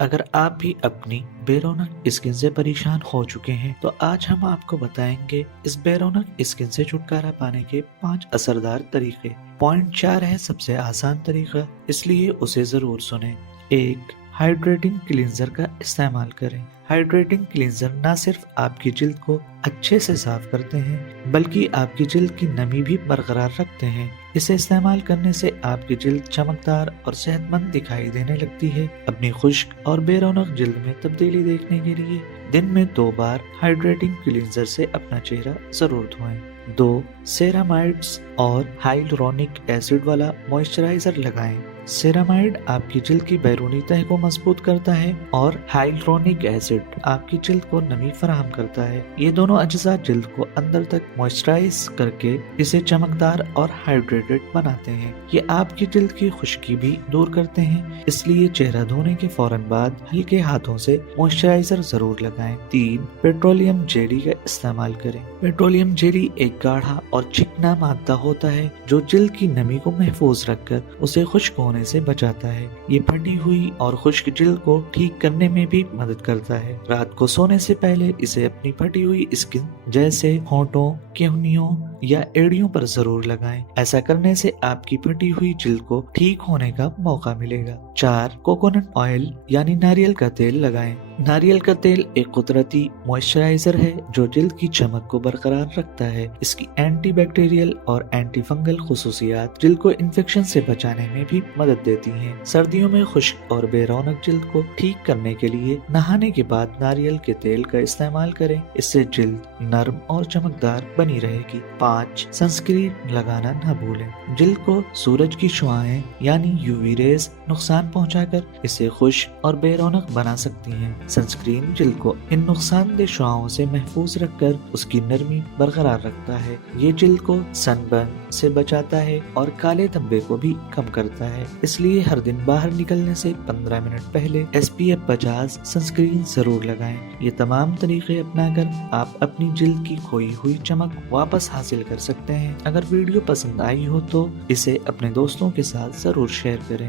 اگر آپ بھی اپنی بے رونق اسکن سے پریشان ہو چکے ہیں تو آج ہم آپ کو بتائیں گے اس بے رونق اسکن سے چھٹکارا پانے کے 5 اثردار طریقے۔ پوائنٹ 4 ہے سب سے آسان طریقہ، اس لیے اسے ضرور سنیں۔ 1. ہائیڈریٹنگ کلینزر کا استعمال کریں۔ ہائیڈریٹنگ کلینزر نہ صرف آپ کی جلد کو اچھے سے صاف کرتے ہیں بلکہ آپ کی جلد کی نمی بھی برقرار رکھتے ہیں۔ اسے استعمال کرنے سے آپ کی جلد چمکدار اور صحت مند دکھائی دینے لگتی ہے۔ اپنی خشک اور بے رونق جلد میں تبدیلی دیکھنے کے لیے دن میں 2 بار ہائیڈریٹنگ کلینزر سے اپنا چہرہ ضرور دھوئیں۔ 2. سیرامائڈز اور ہائلورونک ایسڈ والا موئسچرائزر لگائیں۔ سیرامائڈ آپ کی جلد کی بیرونی تہہ کو مضبوط کرتا ہے اور ہائلورونک ایسڈ آپ کی جلد کو نمی فراہم کرتا ہے۔ یہ دونوں اجزاء جلد کو اندر تک موئسچرائز کر کے اسے چمکدار اور ہائیڈریٹڈ بناتے ہیں۔ یہ آپ کی جلد کی خشکی بھی دور کرتے ہیں، اس لیے چہرہ دھونے کے فوراً بعد ہلکے ہاتھوں سے موئسچرائزر ضرور لگائیں۔ 3. پیٹرولیم جیلی کا استعمال کریں۔ پیٹرولیم جیلی ایک گاڑھا اور چکنا مادہ ہوتا ہے جو جلد کی نمی کو محفوظ رکھ کر اسے خشک ہونے سے بچاتا ہے۔ یہ پھٹی ہوئی اور خشک جلد کو ٹھیک کرنے میں بھی مدد کرتا ہے۔ رات کو سونے سے پہلے اسے اپنی پھٹی ہوئی اسکن جیسے ہونٹوں، کہنیوں یا ایڑیوں پر ضرور لگائیں۔ ایسا کرنے سے آپ کی پھٹی ہوئی جلد کو ٹھیک ہونے کا موقع ملے گا۔ 4. کوکونٹ آئل یعنی ناریل کا تیل لگائیں۔ ناریل کا تیل ایک قدرتی موئسچرائزر ہے جو جلد کی چمک کو برقرار رکھتا ہے۔ اس کی اینٹی بیکٹیریل اور اینٹی فنگل خصوصیات جلد کو انفیکشن سے بچانے میں بھی مدد دیتی ہیں۔ سردیوں میں خشک اور بے رونق جلد کو ٹھیک کرنے کے لیے نہانے کے بعد ناریل کے تیل کا استعمال کریں، اس سے جلد نرم اور چمکدار بنی رہے گی۔ 5. سنسکرین لگانا نہ بھولیں۔ جلد کو سورج کی شعاعیں یعنی UV ریز نقصان پہنچا کر اسے خشک اور بے رونق بنا سکتی ہیں۔ سنسکرین جلد کو ان نقصان دہ شعاعوں سے محفوظ رکھ کر اس کی نرمی برقرار رکھتا ہے۔ یہ جلد کو سن برن سے بچاتا ہے اور کالے دھبے کو بھی کم کرتا ہے، اس لیے ہر دن باہر نکلنے سے 15 منٹ پہلے SPF 50 سنسکرین ضرور لگائیں۔ یہ تمام طریقے اپنا کر آپ اپنی جلد کی کھوئی ہوئی چمک واپس حاصل کر سکتے ہیں۔ اگر ویڈیو پسند آئی ہو تو اسے اپنے دوستوں کے ساتھ ضرور شیئر کریں۔